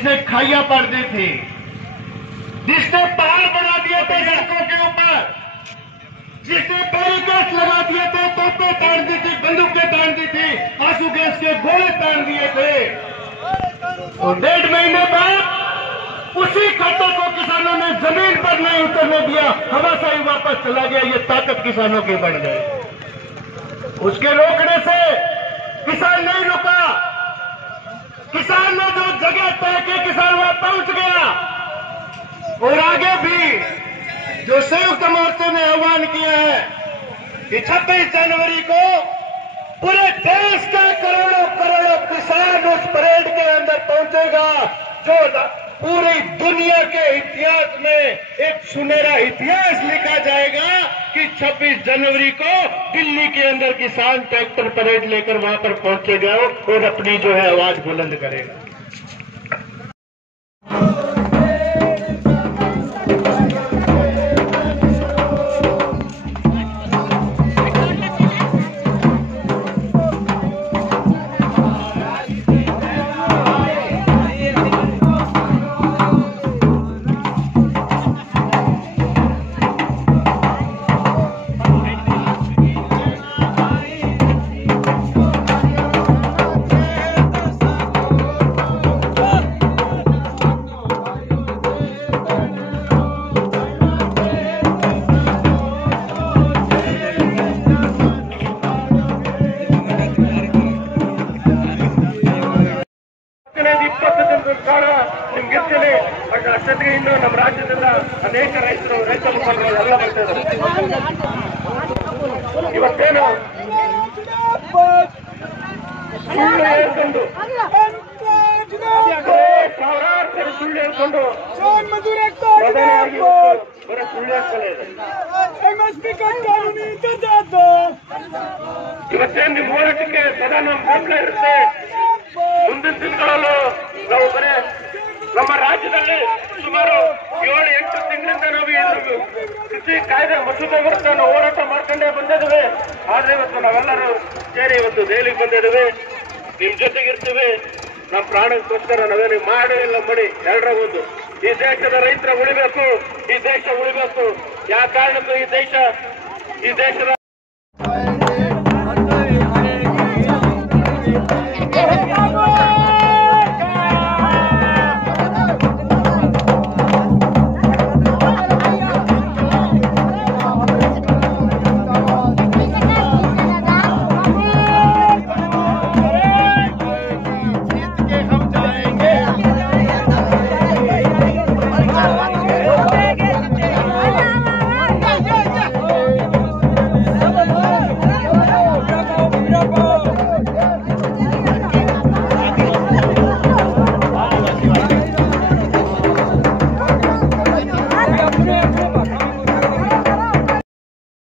जिसने खाइयां पार दी थी, जिसने पहाड़ बना दिए थे सड़कों के ऊपर, जिसने बैरिकेड्स लगा दिए थे, तोपें तान दी थी, बंदूकें तान दी थी, आंसू गैस के गोले तान दिए थे, और 1.5 महीने बाद उसी खड्डे को किसानों ने जमीन पर नहीं उतरने दिया, हवा से ही वापस चला गया। ये ताकत किसानों की बढ़ गई। उसके रोकने से किसान नहीं रुका। किसान ने जो जगह तय की, किसान वहां पहुंच गया। और आगे भी जो संयुक्त मोर्चे ने आह्वान किया है कि 26 जनवरी को पूरे देश का करोड़ों करोड़ों किसान उस परेड के अंदर पहुंचेगा, जो पूरी दुनिया के इतिहास में एक सुनहरा इतिहास लिखा जाएगा कि 26 जनवरी को दिल्ली के अंदर किसान ट्रैक्टर परेड लेकर वहां पर पहुंचेगा और अपनी जो है आवाज बुलंद करेगा। ಅಷ್ಟೊತ್ತಿಗೆ ನಮ್ಮ ರಾಜ್ಯದಿಂದ ಅನೇಕ ರೈತ ಮುಖಂಡರು ಎಲ್ಲ ಬರ್ತಿದ್ದಾರೆ. ಇವತ್ತೇನು ಸುಳ್ಳು ಹೇಳ್ಕೊಂಡು ಸಾವಿರಾರು ಸರಿ ಸುಳ್ಳು ಹೇಳ್ಕೊಂಡು ಬರೀ ಸುಳ್ಳು ಹೇಳ್ತಾನೆ ಇದೆ. ಇವತ್ತೇನು ನಿಮ್ಮ ಹೋರಾಟಕ್ಕೆ ಸದಾ ನಮ್ಮ ಬೆಂಬಲ ಇರುತ್ತೆ. ಮುಂದಿನ ದಿನಗಳಲ್ಲೂ ನಾವು ಬರೀ ನಮ್ಮ ರಾಜ್ಯದಲ್ಲಿ ಸುಮಾರು 7-8 ತಿಂಗಳಿಂದ ನಾವು ಇದ್ರ ಕೃಷಿ ಕಾಯ್ದೆ ಮಸೂದೆ ವಿರುದ್ಧ ನಾವು ಹೋರಾಟ ಮಾಡ್ಕೊಂಡೇ ಬಂದಿದ್ದೇವೆ. ಆದ್ರೆ ಇವತ್ತು ನಾವೆಲ್ಲರೂ ಸೇರಿ ಇವತ್ತು ದೆಹಲಿಗೆ ಬಂದಿದ್ದೇವೆ. ನಿಮ್ ಜೊತೆಗಿರ್ತೀವಿ. ನಮ್ಮ ಪ್ರಾಣಕ್ಕೋಸ್ಕರ ನಾವೇನು ಮಾಡಿ ಇಲ್ಲ ಮಾಡಿ ಎರಡರ ಒಂದು. ಈ ದೇಶದ ರೈತರ ಉಳಿಬೇಕು, ಈ ದೇಶ ಉಳಿಬೇಕು. ಯಾವ ಕಾರಣಕ್ಕೂ ಈ ದೇಶದ